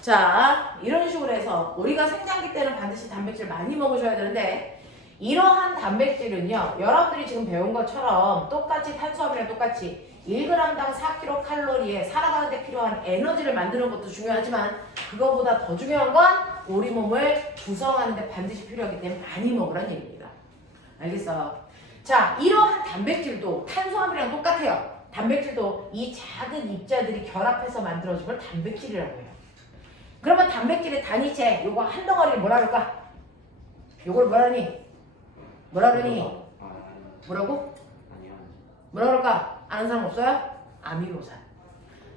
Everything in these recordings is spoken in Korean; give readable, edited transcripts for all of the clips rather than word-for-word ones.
자, 이런 식으로 해서 우리가 생장기 때는 반드시 단백질 많이 먹으셔야 되는데 이러한 단백질은요, 여러분들이 지금 배운 것처럼 똑같이 탄수화물이랑 똑같이 1g당 4kcal에 살아가는 데 필요한 에너지를 만드는 것도 중요하지만 그거보다 더 중요한 건 우리 몸을 구성하는 데 반드시 필요하기 때문에 많이 먹으라는 얘기입니다. 알겠어? 자, 이러한 단백질도 탄수화물이랑 똑같아요. 단백질도 이 작은 입자들이 결합해서 만들어진 걸 단백질이라고 해요. 그러면 단백질의 단위체, 요거 한 덩어리를 뭐라 그럴까? 요걸 뭐라니? 뭐라 그러니? 뭐라고? 뭐라 그럴까? 아는 사람 없어요? 아미노산.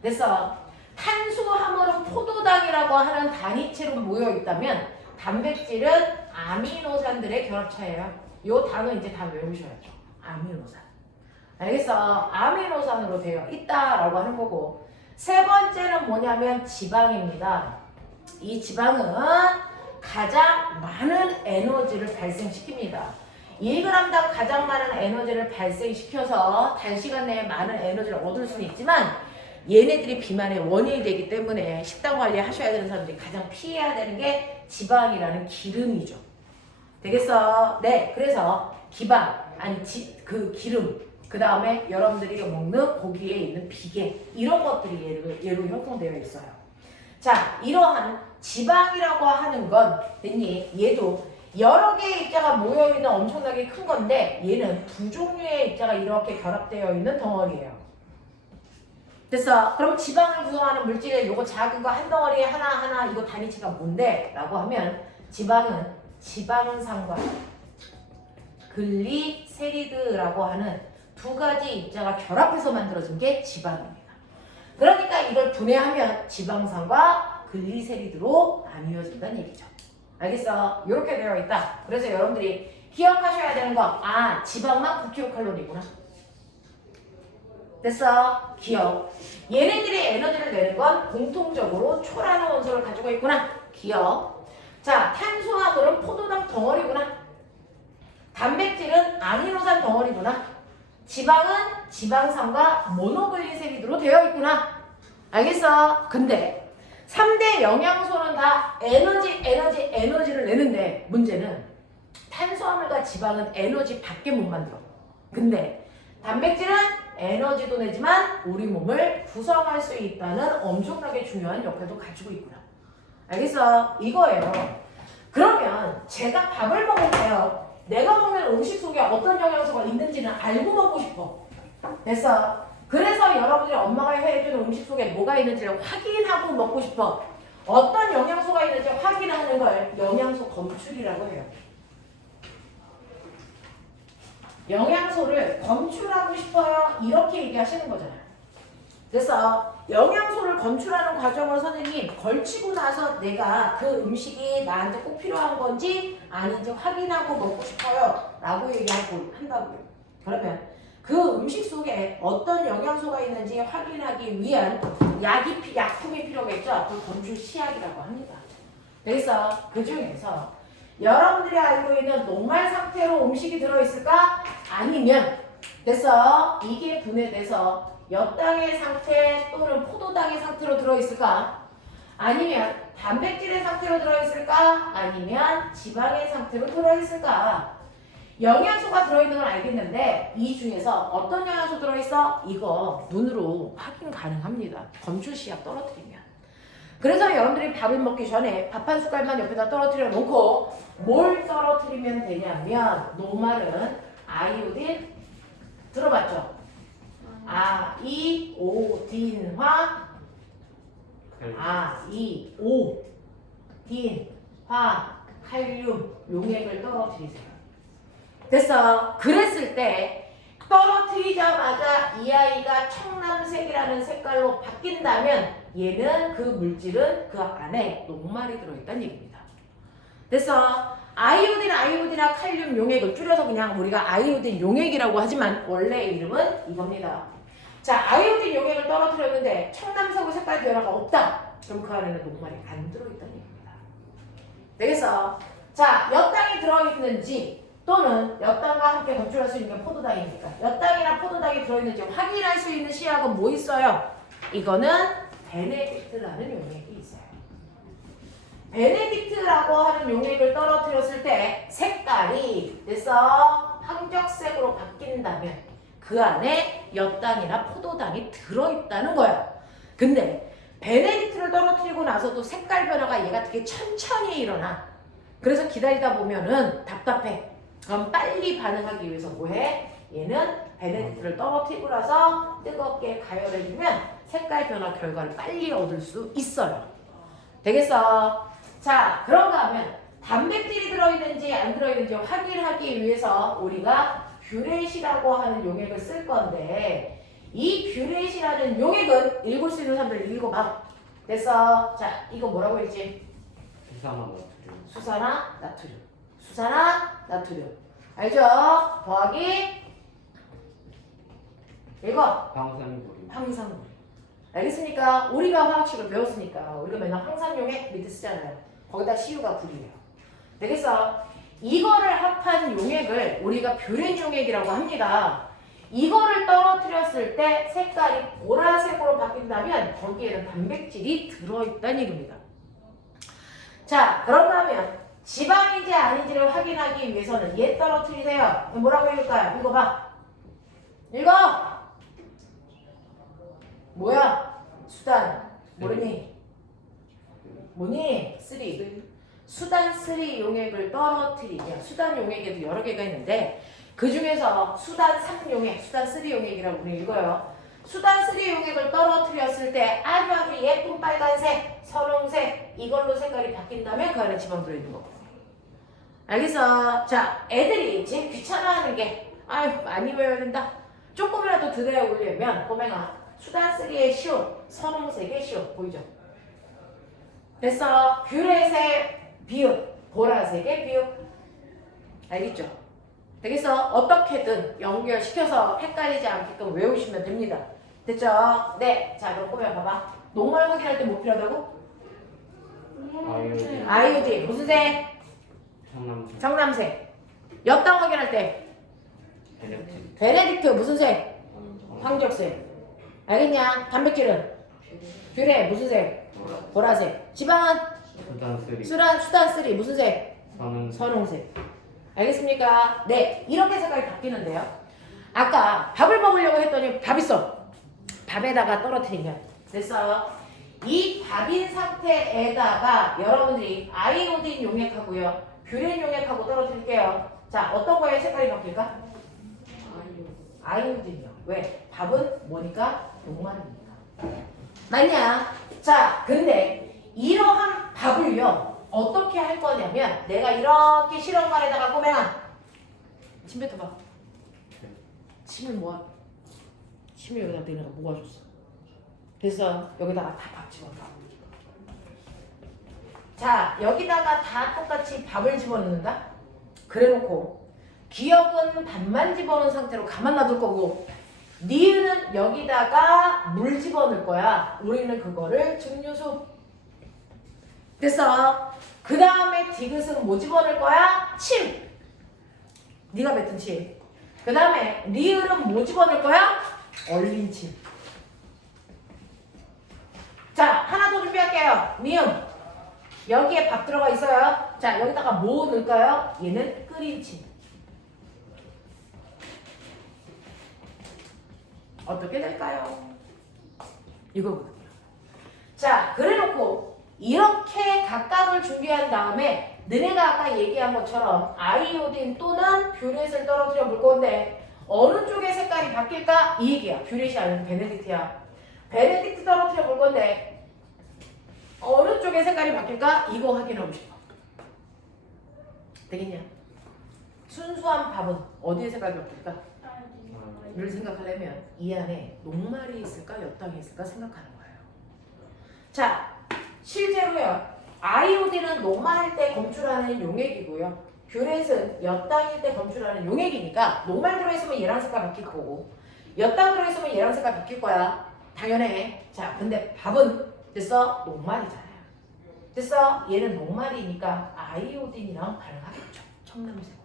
됐어. 탄수화물은 포도당이라고 하는 단위체로 모여 있다면 단백질은 아미노산들의 결합체예요. 요 단어 이제 다 외우셔야죠. 아미노산. 알겠어? 아미노산으로 되어 있다라고 하는 거고, 세 번째는 뭐냐면 지방입니다. 이 지방은 가장 많은 에너지를 발생시킵니다. 1g당 가장 많은 에너지를 발생시켜서 단시간 내에 많은 에너지를 얻을 수는 있지만 얘네들이 비만의 원인이 되기 때문에 식단 관리 하셔야 되는 사람들이 가장 피해야 되는 게 지방이라는 기름이죠. 되겠어? 네, 그래서 기방, 아니 그 기름, 그 다음에 여러분들이 먹는 고기에 있는 비계, 이런 것들이 얘로 형성되어 있어요. 자, 이러한 지방이라고 하는 건 됐니? 얘도 여러 개의 입자가 모여있는 엄청나게 큰 건데 얘는 두 종류의 입자가 이렇게 결합되어 있는 덩어리예요. 됐어? 그럼 지방을 구성하는 물질의 요거 작은 거 한 덩어리에 하나하나 이거 단위체가 뭔데? 라고 하면 지방은 지방산과 글리세리드라고 하는 두 가지 입자가 결합해서 만들어진 게 지방입니다. 그러니까 이걸 분해하면 지방산과 글리세리드로 나뉘어진다는 얘기죠. 알겠어? 이렇게 되어 있다. 그래서 여러분들이 기억하셔야 되는 거, 아, 지방만 9kcal이구나. 됐어? 기억. 얘네들이 에너지를 내는 건 공통적으로 초라는 원소를 가지고 있구나. 기억. 자, 탄수화물은 포도당 덩어리구나. 단백질은 아미노산 덩어리구나. 지방은 지방산과 모노글리세리드로 되어 있구나. 알겠어? 근데 3대 영양소는 다 에너지를 내는데 문제는 탄수화물과 지방은 에너지 밖에 못 만들어. 근데 단백질은 에너지도 내지만 우리 몸을 구성할 수 있다는 엄청나게 중요한 역할도 가지고 있구나. 알겠어? 이거예요. 그러면 제가 밥을 먹을 때요, 내가 먹는 음식 속에 어떤 영양소가 있는지는 알고 먹고 싶어. 됐어? 그래서 여러분들이 엄마가 해주는 음식 속에 뭐가 있는지를 확인하고 먹고 싶어. 어떤 영양소가 있는지 확인하는 걸 영양소 검출이라고 해요. 영양소를 검출하고 싶어요. 이렇게 얘기하시는 거잖아요. 그래서 영양소를 검출하는 과정을 선생님 걸치고 나서 내가 그 음식이 나한테 꼭 필요한 건지 아닌지 확인하고 먹고 싶어요 라고 얘기하고 한다고요. 그러면 그 음식 속에 어떤 영양소가 있는지 확인하기 위한 약품이 필요하겠죠. 그 검출 시약이라고 합니다. 그래서 그 중에서 여러분들이 알고 있는 녹말 상태로 음식이 들어있을까? 아니면 그래서 이게 분해돼서 엿당의 상태 또는 포도당의 상태로 들어있을까? 아니면 단백질의 상태로 들어있을까? 아니면 지방의 상태로 들어있을까? 영양소가 들어있는 건 알겠는데 이 중에서 어떤 영양소 들어있어? 이거 눈으로 확인 가능합니다. 검출 시약 떨어뜨리면. 그래서 여러분들이 밥을 먹기 전에 밥 한 숟갈만 옆에다 떨어뜨려 놓고 뭘 떨어뜨리면 되냐면 노말은 아이오딘 들어봤죠? 아이오딘화 아이오딘화 칼륨 용액을 떨어뜨리세요. 됐어. 그랬을 때 떨어뜨리자마자 이 아이가 청남색이라는 색깔로 바뀐다면 얘는 그 물질은 그 안에 녹말이 들어있다는 얘기입니다. 됐어. 아이오딘이나 칼륨 용액을 줄여서 그냥 우리가 아이오딘 용액이라고 하지만 원래 이름은 이겁니다. 자, 아이오딘 용액을 떨어뜨렸는데 청남색으로 색깔 변화가 없다. 그럼 그 안에는 녹말이 안 들어있다는 얘기입니다. 되겠어? 자, 엿당이 들어있는지 또는 엿당과 함께 검출할 수 있는 게 포도당이니까 엿당이나 포도당이 들어있는지 확인할 수 있는 시약은 뭐 있어요? 이거는 베네딕트라는 용액이 있어요. 베네딕트라고 하는 용액을 떨어뜨렸을 때 색깔이 됐어 황적색으로 바뀐다면 그 안에 엿당이나 포도당이 들어있다는 거야. 근데 베네딕트를 떨어뜨리고 나서도 색깔 변화가 얘가 되게 천천히 일어나. 그래서 기다리다 보면은 답답해. 그럼 빨리 반응하기 위해서 뭐해? 얘는 베네딕트를 떨어뜨리고 나서 뜨겁게 가열해주면 색깔 변화 결과를 빨리 얻을 수 있어요. 되겠어? 자, 그런가 하면 단백질이 들어있는지 안 들어있는지 확인하기 위해서 우리가 뷰렛이라고 하는 용액을 쓸 건데 이 뷰렛이라는 용액은 읽을 수 있는 사람들 읽어봐. 됐어? 자, 이거 뭐라고 했지? 수산화 나트륨. 수산화 나트륨. 알죠? 더하기 이거 황산물. 알겠습니까? 우리가 화학식을 배웠으니까 우리가 맨날 황산용액 밑에 쓰잖아요. 거기다 CU가 불이에요. 되겠어? 이거를 합한 용액을 우리가 뷰렛 용액이라고 합니다. 이거를 떨어뜨렸을 때 색깔이 보라색으로 바뀐다면 거기에는 단백질이 들어있다는 얘기입니다. 자, 그런가 하면 지방인지 아닌지를 확인하기 위해서는 얘 떨어뜨리세요. 뭐라고 읽을까요? 읽어봐. 읽어! 뭐야? 수단. 모르니? 뭐니? 3. 수단 3 용액을 떨어뜨리면 수단 용액에도 여러 개가 있는데 그 중에서 수단 3 용액, 수단 3 용액이라고 우리 읽어요. 수단 3 용액을 떨어뜨렸을 때 아주 예쁜 빨간색, 선홍색 이걸로 색깔이 바뀐다면 그 안에 지방 들어있는 거고. 알겠어? 자, 애들이 제일 귀찮아하는 게 아유 많이 배워야 된다. 조금이라도 들에 올리면 꼬맹아 수단 3의 시옷, 선홍색의 시옷 보이죠? 됐어. 뷰렛의 비읍, 보라색의 비읍. 알겠죠? 되겠어? 어떻게든 연결시켜서 헷갈리지 않게끔 외우시면 됩니다. 됐죠? 네. 자, 그럼 꼬매봐 봐봐. 녹말 확인할 때 뭐 필요하다고? 아이오딘. 무슨 색? 정남색. 엿당 확인할 때? 베네딕트. 무슨 색? 황적색. 알겠냐? 단백질은? 뷰레. 무슨 색? 보라색. 지방은? 수단 3. 무슨 색? 선홍색. 알겠습니까? 네. 이렇게 색깔이 바뀌는데요. 아까 밥을 먹으려고 했더니 밥 있어. 밥에다가 떨어뜨리면 됐어. 이 밥인 상태에다가 여러분들이 아이오딘 용액하고요. 뷰렌 용액하고 떨어뜨릴게요. 자, 어떤 거에 색깔이 바뀔까? 아이오딘이요. 왜? 밥은 뭐니까? 녹말이니까. 맞냐? 자, 근데 이러한 밥을요. 어떻게 할 거냐면 내가 이렇게 실험관에다가 꼬맹아 침 뱉어봐. 침을 모아. 침을 여기다 내가 모아줬어. 됐어. 여기다가 다 밥 집어넣어. 자, 여기다가 다 똑같이 밥을 집어넣는다. 그래놓고 기억은 밥만 집어넣은 상태로 가만 놔둘 거고 니은은 여기다가 물 집어넣을 거야. 우리는 그거를 증류수. 됐어. 그 다음에 디귿은 뭐 집어넣을 거야? 침. 네가 뱉은 침. 그 다음에 리을은 뭐 집어넣을 거야? 얼린 침. 자, 하나 더 준비할게요. 미음. 여기에 밥 들어가 있어요. 자, 여기다가 뭐 넣을까요? 얘는 끓인 침. 어떻게 될까요? 이거거든요. 자, 그래놓고 이렇게 각각을 준비한 다음에 너네가 아까 얘기한 것처럼 아이오딘 또는 뷰렛을 떨어뜨려 볼 건데 어느 쪽의 색깔이 바뀔까? 이 얘기야. 뷰렛이 아니면 베네딕트야. 베네딕트 떨어뜨려 볼 건데 어느 쪽의 색깔이 바뀔까? 이거 확인하고 싶어. 되겠냐? 순수한 밥은 어디의 색깔이 바뀔까? 를 생각하려면 이 안에 녹말이 있을까 엿당이 있을까 생각하는 거예요. 자, 실제로요. 아이오딘은 녹말일 때 검출하는 용액이고요. 뷰렛은 엿당일 때 검출하는 용액이니까 녹말 들어있으면 얘랑 색깔 바뀔 거고 엿당 들어있으면 얘랑 색깔 바뀔 거야. 당연해. 자, 근데 밥은 됐어? 녹말이잖아요. 됐어? 얘는 녹말이니까 아이오딘이랑 반응하겠죠. 청남색으로.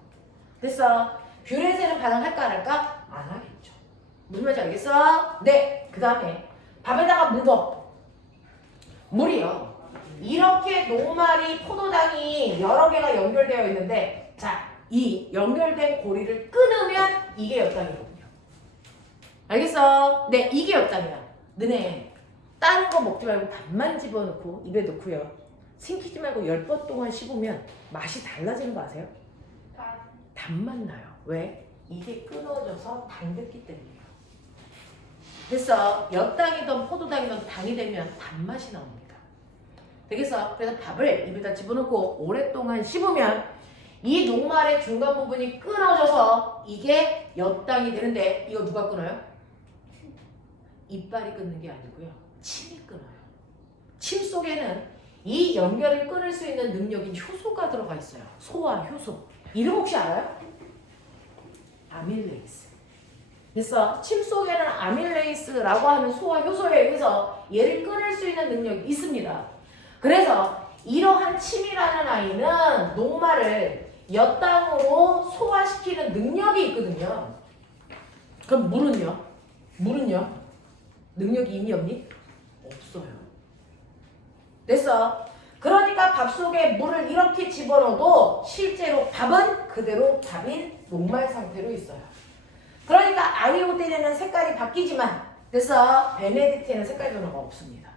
됐어? 뷰렛에는 반응할까 안 할까? 안 하겠죠. 무슨 말인지 알겠어? 네. 그 다음에 밥에다가 물 넣어. 물이요. 이렇게 녹말이 포도당이 여러 개가 연결되어 있는데 자, 이 연결된 고리를 끊으면 이게 엿당이거든요. 알겠어? 네, 이게 엿당이야. 너네 다른 거 먹지 말고 밥만 집어넣고 입에 넣고요. 삼키지 말고 10번 동안 씹으면 맛이 달라지는 거 아세요? 단맛 나요. 왜? 이게 끊어져서 당됐기 때문이에요. 됐어. 엿당이든 포도당이든 당이 되면 단맛이 나옵니다. 되겠어? 그래서 밥을 입에다 집어넣고 오랫동안 씹으면 이 녹말의 중간 부분이 끊어져서 이게 엿당이 되는데 이거 누가 끊어요? 이빨이 끊는 게 아니고요. 침이 끊어요. 침 속에는 이 연결을 끊을 수 있는 능력인 효소가 들어가 있어요. 소화 효소. 이름 혹시 알아요? 아밀레이스. 그래서 침 속에는 아밀레이스라고 하는 소화 효소에 의해서 얘를 끊을 수 있는 능력이 있습니다. 그래서 이러한 침이라는 아이는 녹말을 엿당으로 소화시키는 능력이 있거든요. 그럼 물은요? 물은요? 능력이 있니 없니? 없어요. 됐어. 그러니까 밥 속에 물을 이렇게 집어넣어도 실제로 밥은 그대로 밥인 녹말 상태로 있어요. 그러니까 아이오딘에는 색깔이 바뀌지만 됐어. 베네딕트에는 색깔 변화가 없습니다.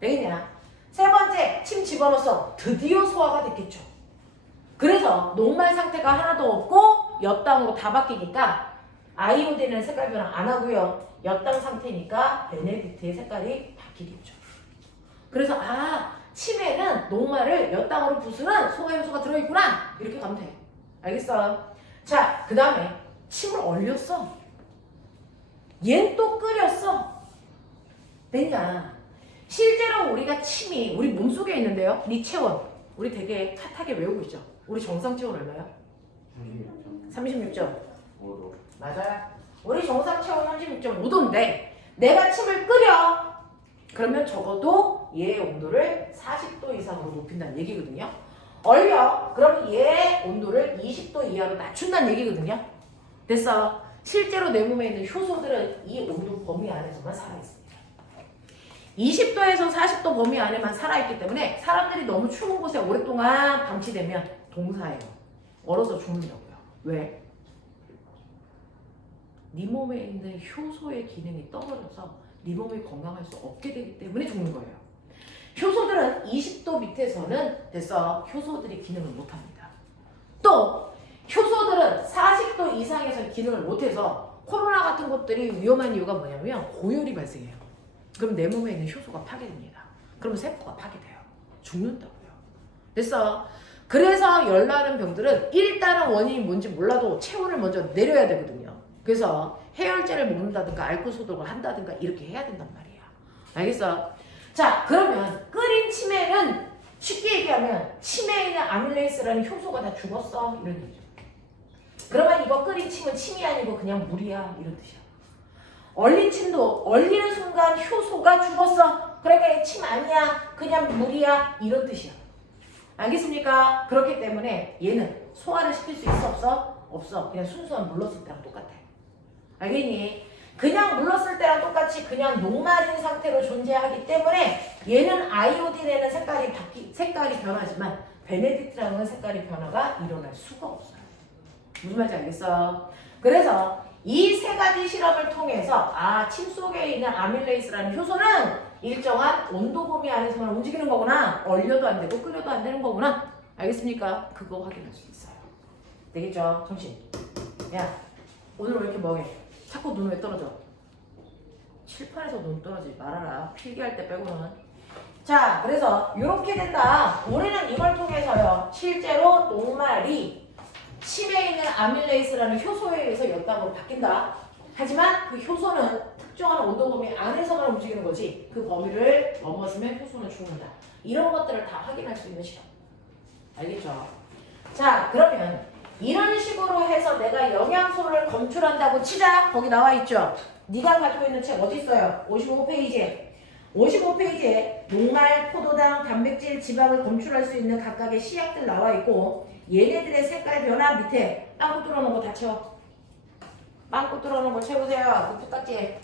되겠냐? 세 번째, 침 집어넣어서 드디어 소화가 됐겠죠. 그래서 녹말 상태가 하나도 없고 엿당으로 다 바뀌니까 아이오딘에는 색깔 변화 안 하고요. 엿당 상태니까 베네딕트의 색깔이 바뀌겠죠. 그래서 침에는 녹말을 엿당으로 부수는 소화효소가 들어있구나. 이렇게 가면 돼. 알겠어? 자, 그 다음에 침을 얼렸어. 얜 또 끓였어. 됐냐? 실제로 우리가 침이 우리 몸속에 있는데요. 니 체온. 우리 되게 핫하게 외우고 있죠. 우리 정상 체온 얼마야? 36점. 5도. 맞아요. 우리 정상 체온 36.5도인데 내가 침을 끓여. 그러면 적어도 얘의 온도를 40도 이상으로 높인다는 얘기거든요. 얼려. 그러면 얘의 온도를 20도 이하로 낮춘다는 얘기거든요. 됐어. 실제로 내 몸에 있는 효소들은 이 온도 범위 안에서만 살아있습니다. 20도에서 40도 범위 안에만 살아있기 때문에 사람들이 너무 추운 곳에 오랫동안 방치되면 동사예요. 얼어서 죽는다고요. 왜? 네 몸에 있는 효소의 기능이 떨어져서 네 몸이 건강할 수 없게 되기 때문에 죽는 거예요. 효소들은 20도 밑에서는 됐어. 효소들이 기능을 못합니다. 또 효소들은 40도 이상에서 기능을 못해서 코로나 같은 것들이 위험한 이유가 뭐냐면 고열이 발생해요. 그럼 내 몸에 있는 효소가 파괴됩니다. 그러면 세포가 파괴돼요. 죽는다고요. 됐어. 그래서 열나는 병들은 일단은 원인이 뭔지 몰라도 체온을 먼저 내려야 되거든요. 그래서 해열제를 먹는다든가 알코올 소독을 한다든가 이렇게 해야 된단 말이야. 알겠어? 자, 그러면 끓인 침에는 쉽게 얘기하면 침에 있는 아밀레이스라는 효소가 다 죽었어. 이런 얘기죠. 그러면 이거 끓인 침은 침이 아니고 그냥 물이야. 이런 뜻이야. 얼린 침도 얼리는 순간 효소가 죽었어. 그러니까 침 아니야. 그냥 물이야. 이런 뜻이야. 알겠습니까? 그렇기 때문에 얘는 소화를 시킬 수 있어 없어? 없어. 그냥 순수한 물렀을 때랑 똑같아. 알겠니? 그냥 물렀을 때랑 똑같이 그냥 녹말인 상태로 존재하기 때문에 얘는 아이오딘에는 색깔이 변하지만 베네딕트랑은 색깔이 변화가 일어날 수가 없어요. 무슨 말인지 알겠어? 그래서 이 세 가지 실험을 통해서 침 속에 있는 아밀레이스라는 효소는 일정한 온도 범위 안에서만 움직이는 거구나. 얼려도 안 되고 끓여도 안 되는 거구나. 알겠습니까? 그거 확인할 수 있어요. 되겠죠? 정신. 야, 오늘 왜 이렇게 멍해? 자꾸 눈 왜 떨어져? 칠판에서 눈 떨어지지 말아라. 필기할 때 빼고는. 자, 그래서 이렇게 된다. 우리는 이걸 통해서요. 실제로 녹말이 침에 있는 아밀레이스라는 효소에 의해서 엿당으로 바뀐다. 하지만 그 효소는 특정한 온도 범위 안에서만 움직이는 거지 그 범위를 넘어서면 효소는 죽는다. 이런 것들을 다 확인할 수 있는 시험. 알겠죠? 자, 그러면 이런 식으로 해서 내가 영양소를 검출한다고 치자. 거기 나와 있죠? 네가 가지고 있는 책 어디 있어요? 55페이지에. 55페이지에 녹말, 포도당, 단백질, 지방을 검출할 수 있는 각각의 시약들 나와 있고 얘네들의 색깔 변화 밑에 빵꾸 뚫어놓은 거 다 채워. 빵꾸 뚫어놓은 거 채우세요. 그 똑같지?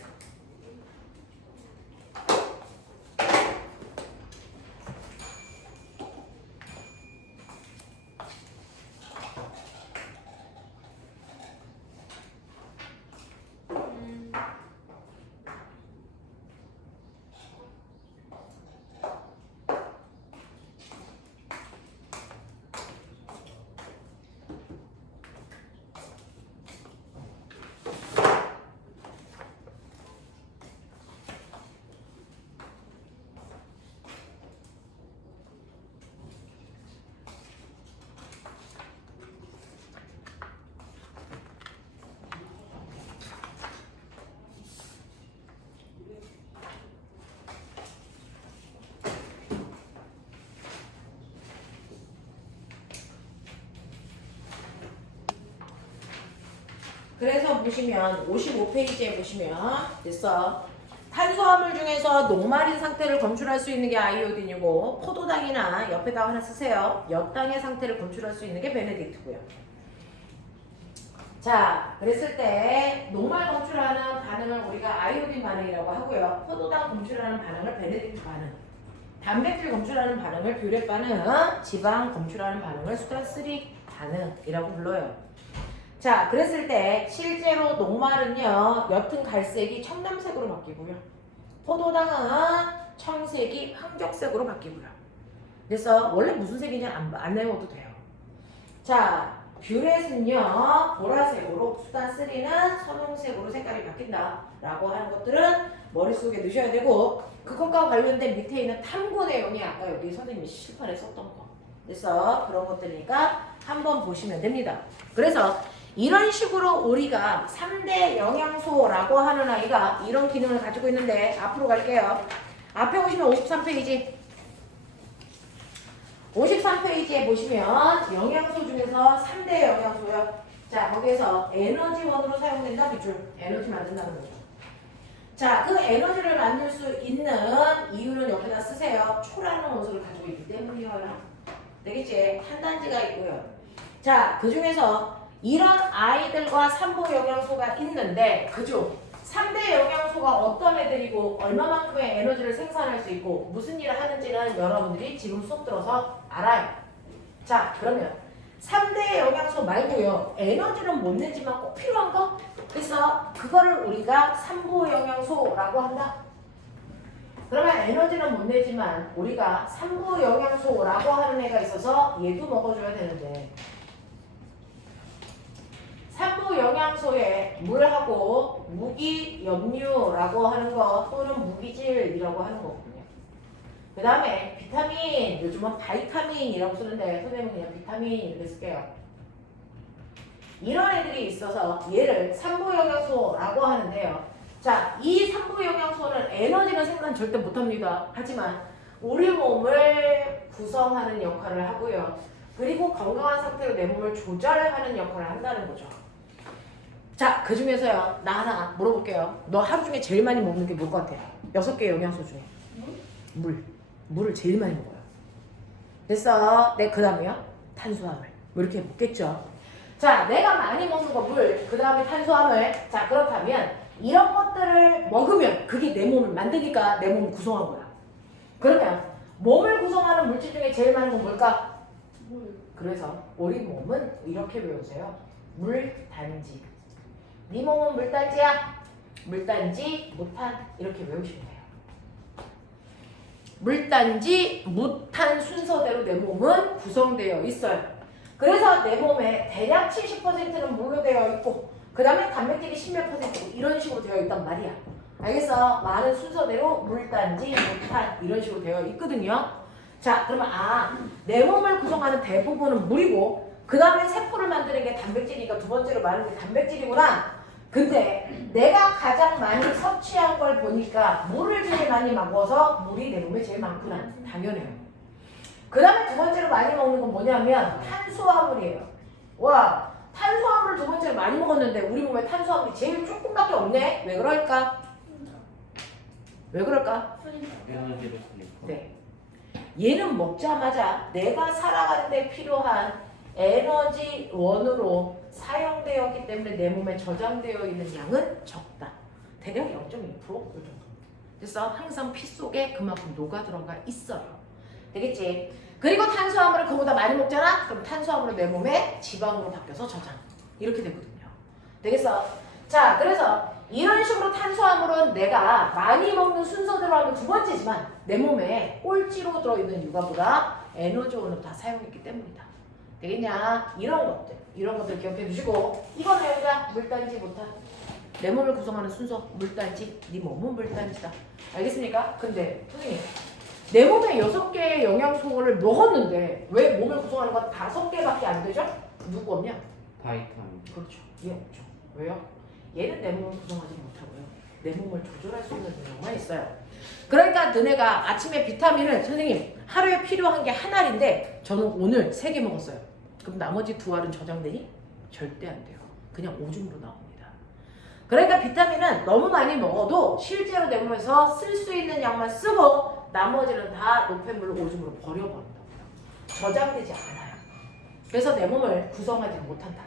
그래서 보시면 55페이지에 보시면 됐어. 탄수화물 중에서 녹말인 상태를 검출할 수 있는 게 아이오딘이고 포도당이나 옆에다 하나 쓰세요. 엿당의 상태를 검출할 수 있는 게 베네딕트고요. 자, 그랬을 때 녹말 검출하는 반응을 우리가 아이오딘 반응이라고 하고요. 포도당 검출하는 반응을 베네딕트 반응, 단백질 검출하는 반응을 뷰렛 반응, 지방 검출하는 반응을 수단3 반응이라고 불러요. 자, 그랬을 때 실제로 녹말은요, 옅은 갈색이 청담색으로 바뀌고요. 포도당은 청색이 황적색으로 바뀌고요. 그래서 원래 무슨 색인지 안 외워도 돼요. 자, 뷰렛은요, 보라색으로, 수단3는 선홍색으로 색깔이 바뀐다 라고 하는 것들은 머릿속에 넣으셔야 되고, 그것과 관련된 밑에 있는 탐구 내용이 아까 여기 선생님이 실판에 썼던 거. 그래서 그런 것들이니까 한번 보시면 됩니다. 그래서 이런 식으로 우리가 3대 영양소라고 하는 아이가 이런 기능을 가지고 있는데 앞으로 갈게요. 앞에 보시면 53페이지. 53페이지에 보시면 영양소 중에서 3대 영양소요. 자, 거기에서 에너지원으로 사용된다. 밑줄. 에너지 만든다는 거죠. 자, 그 에너지를 만들 수 있는 이유는 여기다 쓰세요. 초라는 원소를 가지고 있기 때문이에요. 되겠지? 탄단지가 있고요. 자, 그 중에서 이런 아이들과 3부 영양소가 있는데 그죠? 3대 영양소가 어떤 애들이고 얼마만큼의 에너지를 생산할 수 있고 무슨 일을 하는지는 여러분들이 지금 수업 들어서 알아요. 자, 그러면 3대 영양소 말고요. 에너지는 못 내지만 꼭 필요한 거? 그래서 그거를 우리가 3부 영양소라고 한다. 그러면 에너지는 못 내지만 우리가 3부 영양소라고 하는 애가 있어서 얘도 먹어줘야 되는데 3부 영양소에 물하고 무기, 염류라고 하는 거 또는 무기질이라고 하는 거거든요. 그 다음에 비타민, 요즘은 바이타민이라고 쓰는데 선생님은 그냥 비타민 이렇게 쓸게요. 이런 애들이 있어서 얘를 3부 영양소라고 하는데요. 자, 이 3부 영양소는 에너지는 생산 절대 못합니다. 하지만 우리 몸을 구성하는 역할을 하고요. 그리고 건강한 상태로 내 몸을 조절하는 역할을 한다는 거죠. 자, 그 중에서요. 나 하나 물어볼게요. 너 하루 중에 제일 많이 먹는 게 뭘 것 같아? 6개 영양소 중에. 물. 물을 제일 많이 먹어요. 됐어. 네, 그 다음에요. 탄수화물. 뭐 이렇게 먹겠죠. 자, 내가 많이 먹는 거 물, 그 다음에 탄수화물. 자, 그렇다면 이런 것들을 먹으면 그게 내 몸을 만드니까 내 몸을 구성한 거야. 그러면 몸을 구성하는 물질 중에 제일 많은 건 뭘까? 물. 그래서 우리 몸은 이렇게 외우세요. 물단지. 네 몸은 물단지야. 물단지, 무탄 이렇게 외우시면 돼요. 물단지, 무탄 순서대로 내 몸은 구성되어 있어요. 그래서 내 몸에 대략 70%는 물로 되어 있고 그 다음에 단백질이 10몇 %고 이런 식으로 되어 있단 말이야. 알겠어? 많은 순서대로 물단지, 무탄 이런 식으로 되어 있거든요. 자, 그러면 내 몸을 구성하는 대부분은 물이고 그 다음에 세포를 만드는 게 단백질이니까 두 번째로 많은 게 단백질이구나. 근데 내가 가장 많이 섭취한 걸 보니까 물을 제일 많이 먹어서 물이 내 몸에 제일 많구나. 당연해요. 그 다음에 두 번째로 많이 먹는 건 뭐냐면 탄수화물이에요. 와, 탄수화물을 두 번째로 많이 먹었는데 우리 몸에 탄수화물이 제일 조금밖에 없네. 왜 그럴까? 왜 그럴까? 네. 얘는 먹자마자 내가 살아가는데 필요한 에너지원으로 사용되었기 때문에 내 몸에 저장되어 있는 양은 적다. 대략 0.2% 정도. 그래서 항상 피 속에 그만큼 녹아 들어가 있어요. 되겠지? 그리고 탄수화물을 그보다 많이 먹잖아? 그럼 탄수화물은 내 몸에 지방으로 바뀌어서 저장. 이렇게 되거든요. 되겠어? 자, 그래서 이런 식으로 탄수화물은 내가 많이 먹는 순서대로 하면 두 번째지만 내 몸에 꼴찌로 들어있는 육아보다 에너지원으로 다 사용했기 때문이다. 되겠냐? 이런 것들 기억해 두시고 이건 여기가 물단지 못한 내 몸을 구성하는 순서 물단지, 네 몸은 물단지다. 알겠습니까? 근데 선생님 내 몸에 6개의 영양소를 먹었는데 왜 몸을 구성하는 건 5개밖에 안 되죠? 누구 없냐? 바이타민. 그렇죠. 얘 없죠. 왜요? 얘는 내 몸을 구성하지 못하고요. 내 몸을 조절할 수 있는 능력만 있어요. 그러니까 너네가 아침에 비타민을 선생님 하루에 필요한 게 한 알인데 저는 오늘 3개 먹었어요. 그럼 나머지 2알은 저장되니? 절대 안 돼요. 그냥 오줌으로 나옵니다. 그러니까 비타민은 너무 많이 먹어도 실제로 내 몸에서 쓸 수 있는 양만 쓰고 나머지는 다 노폐물로 오줌으로 버려버린다고요. 저장되지 않아요. 그래서 내 몸을 구성하지 못한다.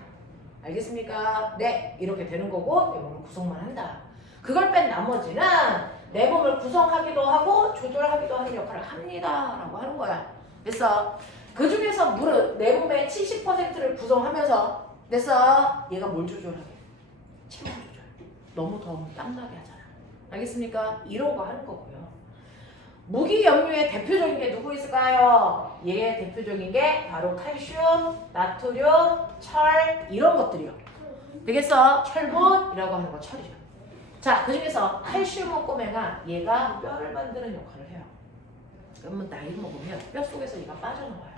알겠습니까? 네, 이렇게 되는 거고 내 몸을 구성만 한다. 그걸 뺀 나머지는 내 몸을 구성하기도 하고 조절하기도 하는 역할을 합니다 라고 하는 거야. 그래서 그 중에서 물은 내 몸의 70%를 구성하면서 그래서 얘가 뭘 조절하게? 체온 조절. 너무 더우면 땀나게 하잖아. 알겠습니까? 이런 거 하는 거고요. 무기염류의 대표적인 게 누구 있을까요? 얘의 대표적인 게 바로 칼슘, 나트륨, 철 이런 것들이요. 되겠어? 철분이라고 하는 거 철이죠. 자, 그 중에서 칼슘은 꼬매가 얘가 뼈를 만드는 역할을 해요. 그러면 나이 먹으면 뼈 속에서 얘가 빠져나와요.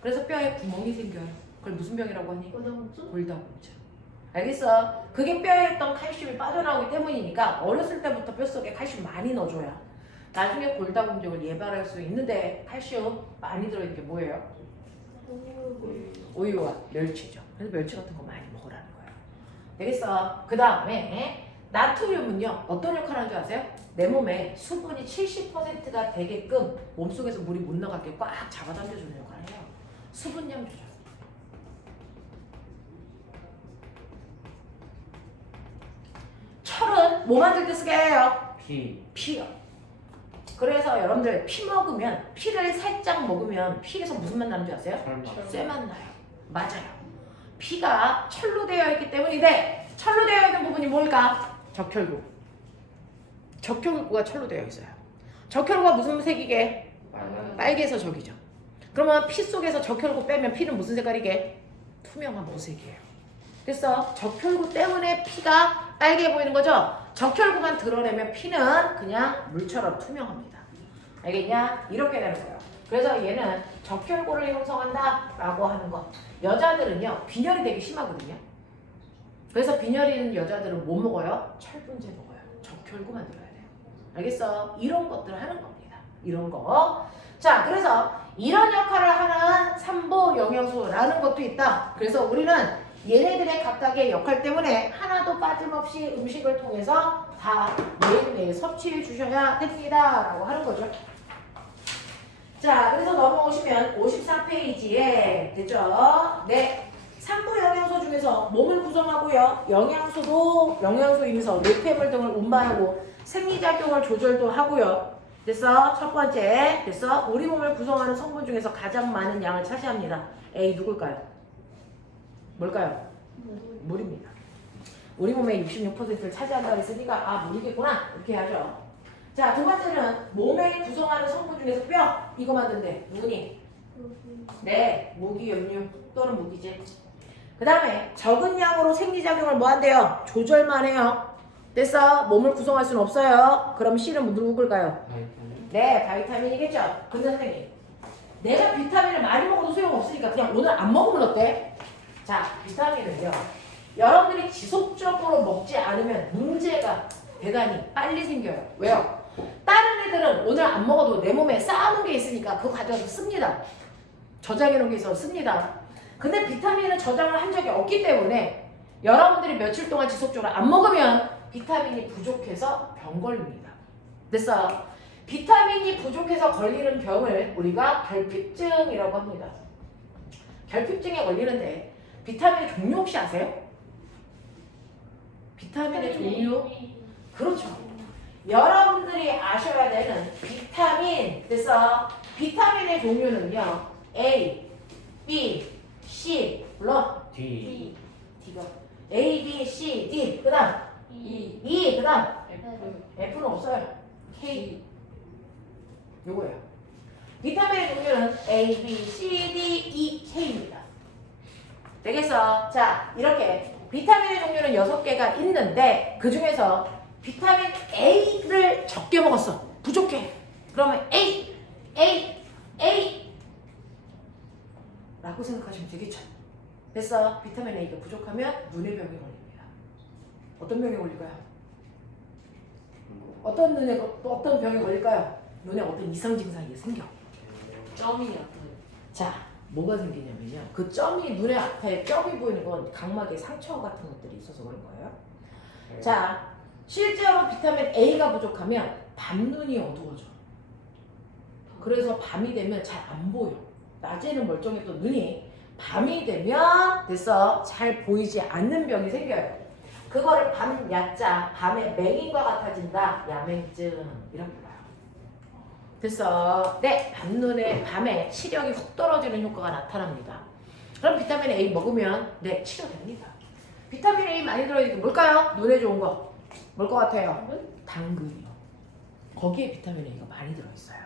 그래서 뼈에 구멍이 생겨요. 그걸 무슨 병이라고 하니? 골다공증. 알겠어? 그게 뼈에 있던 칼슘이 빠져나오기 때문이니까 어렸을 때부터 뼛속에 칼슘 많이 넣어줘야 나중에 골다공증을 예방할 수 있는데 칼슘 많이 들어있는 게 뭐예요? 우유와 멸치죠. 그래서 멸치 같은 거 많이 먹으라는 거예요. 되겠어? 그 다음에 나트륨은요 어떤 역할을 하는 줄 아세요? 내 몸에 수분이 70%가 되게끔 몸속에서 물이 못 나가게 꽉 잡아당겨주는 역할을 해요. 수분량 조절. 철은 뭐 만들 때 쓰게 해요? 피요. 그래서 여러분들 피 먹으면 피를 살짝 먹으면 피에서 무슨 맛 나는 줄 아세요? 쇠맛 나요. 맞아요. 피가 철로 되어 있기 때문인데 철로 되어 있는 부분이 뭘까? 적혈구. 적혈구가 철로 되어 있어요. 적혈구가 무슨 색이게? 빨개서 적이죠. 그러면 피 속에서 적혈구 빼면 피는 무슨 색깔이게? 투명한 무색이에요. 그래서 적혈구 때문에 피가 빨개 보이는 거죠? 적혈구만 드러내면 피는 그냥 물처럼 투명합니다. 알겠냐? 이렇게 되는 거예요. 그래서 얘는 적혈구를 형성한다 라고 하는 거. 여자들은요 빈혈이 되게 심하거든요. 그래서 빈혈이 있는 여자들은 뭐 먹어요? 철분제 먹어요. 적혈구 만들어야 돼요. 알겠어? 이런 것들을 하는 겁니다. 이런 거. 자, 그래서 이런 역할을 하는 삼보 영양소라는 것도 있다. 그래서 우리는 얘네들의 각각의 역할 때문에 하나도 빠짐없이 음식을 통해서 다 매일매일 섭취해 주셔야 됩니다 라고 하는 거죠. 자, 그래서 넘어오시면 54페이지에 됐죠? 네. 삼부 영양소 중에서 몸을 구성하고요. 영양소도 영양소이면서 노폐물 등을 운반하고 생리작용을 조절도 하고요. 됐어? 첫 번째. 됐어? 우리 몸을 구성하는 성분 중에서 가장 많은 양을 차지합니다. A 누굴까요? 뭘까요? 물입니다. 우리 몸의 66%를 차지한다고 했으니까 아 물이겠구나 이렇게 하죠. 자, 두 번째는 몸에 구성하는 성분 중에서 뼈 이거 만든대. 누구니? 네, 무기염류 또는 무기질. 그 다음에 적은 양으로 생리작용을 뭐 한대요? 조절만 해요. 됐어? 몸을 구성할 수는 없어요. 그럼 C는 누굴까요? 네, 바이타민이겠죠. 근데 선생님 내가 비타민을 많이 먹어도 소용없으니까 그냥 오늘 안 먹으면 어때? 자, 비타민은요 여러분들이 지속적으로 먹지 않으면 문제가 대단히 빨리 생겨요. 왜요? 다른 애들은 오늘 안 먹어도 내 몸에 쌓아놓은 게 있으니까 그거 가져와서 씁니다. 저장해 놓은 게 있어서 씁니다. 근데 비타민은 저장을 한 적이 없기 때문에 여러분들이 며칠 동안 지속적으로 안 먹으면 비타민이 부족해서 병 걸립니다. 됐어요? 비타민이 부족해서 걸리는 병을 우리가 결핍증이라고 합니다. 결핍증에 걸리는데 비타민의 종류 혹시 아세요? 비타민의 종류? 그렇죠. 여러분들이 아셔야 되는 비타민, 그래서 비타민의 종류는요 A, B, C, 물론 D. D가 A, B, C, D, 그 다음 E, 그 다음 F는 없어요. K 요거예요. 비타민의 종류는 A, B, C, D, E, K입니다. 되겠어? 자, 이렇게 비타민의 종류는 6개가 있는데 그 중에서 비타민 A를 적게 먹었어. 부족해. 그러면 A 라고 생각하시면 되겠죠. 됐어? 비타민 A가 부족하면 눈의 병에 걸립니다. 어떤 병에 걸릴까요? 어떤 병에 걸릴까요? 눈에 어떤 이상 증상이 생겨. 점이 약간 자, 뭐가 생기냐면요. 그 점이 눈에 앞에 뼈이 보이는 건 각막에 상처 같은 것들이 있어서 그런 거예요. 자, 실제로 비타민 A가 부족하면 밤눈이 어두워져. 그래서 밤이 되면 잘 안 보여. 낮에는 멀쩡했던 눈이 밤이 되면 됐어. 잘 보이지 않는 병이 생겨요. 그거를 밤 야자, 밤에 맹인과 같아진다. 야맹증 이라고 봐요. 됐어. 네, 밤눈에 밤에 시력이 훅 떨어지는 효과가 나타납니다. 그럼 비타민 A 먹으면 네, 치료됩니다. 비타민 A 많이 들어있는 게 뭘까요? 눈에 좋은 거. 뭘 것 같아요? 당근이요. 거기에 비타민 A가 많이 들어있어요.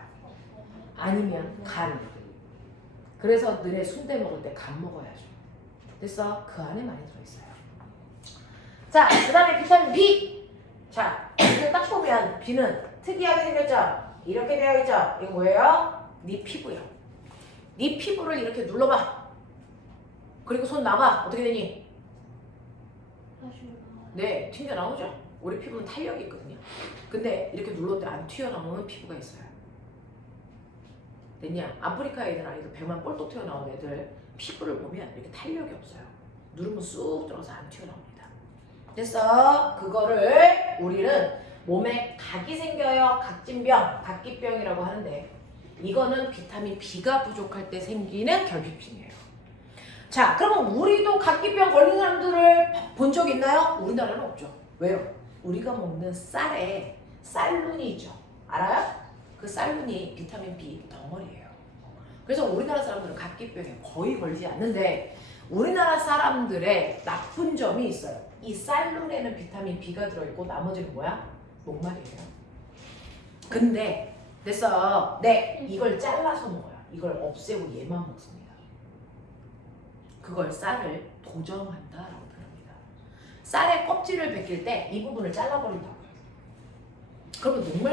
아니면 간. 그래서 너네 순대 먹을 때 간 먹어야죠. 됐어? 그 안에 많이 들어있어요. 자, 그 다음에 비타민 B. 자, 이거 딱 보면 B는 특이하게 생겼죠? 이렇게 되어 있죠? 이거 뭐예요? 네 피부요. 네 피부를 이렇게 눌러봐. 그리고 손 놔봐. 어떻게 되니? 네, 튕겨나오죠? 우리 피부는 탄력이 있거든요. 근데 이렇게 눌렀는데 안 튀어나오는 피부가 있어요. 됐냐? 아프리카 애들 아니도 배만 볼록 튀어나오는 애들 피부를 보면 이렇게 탄력이 없어요. 누르면 쑥 들어가서 안 튀어나옵니다. 됐어? 그거를 우리는 몸에 각이 생겨요. 각진병, 각기병이라고 하는데 이거는 비타민 B가 부족할 때 생기는 결핍증이에요. 자, 그러면 우리도 각기병 걸린 사람들을 본 적 있나요? 우리나라는 없죠. 왜요? 우리가 먹는 쌀에 쌀룬이 있죠. 알아요? 그 쌀룬이 비타민 B 덩어리예요. 그래서 우리나라 사람들은 각기병에 거의 걸리지 않는데 우리나라 사람들의 나쁜 점이 있어요. 이 쌀룬에는 비타민 B가 들어있고 나머지는 뭐야? 녹말이에요. 근데 됐어. 네, 이걸 잘라서 먹어요. 이걸 없애고 얘만 먹습니다. 그걸 쌀을 도정한다라고 표현합니다. 쌀의 껍질을 벗길 때 이 부분을 잘라버린다고요. 그러면 녹말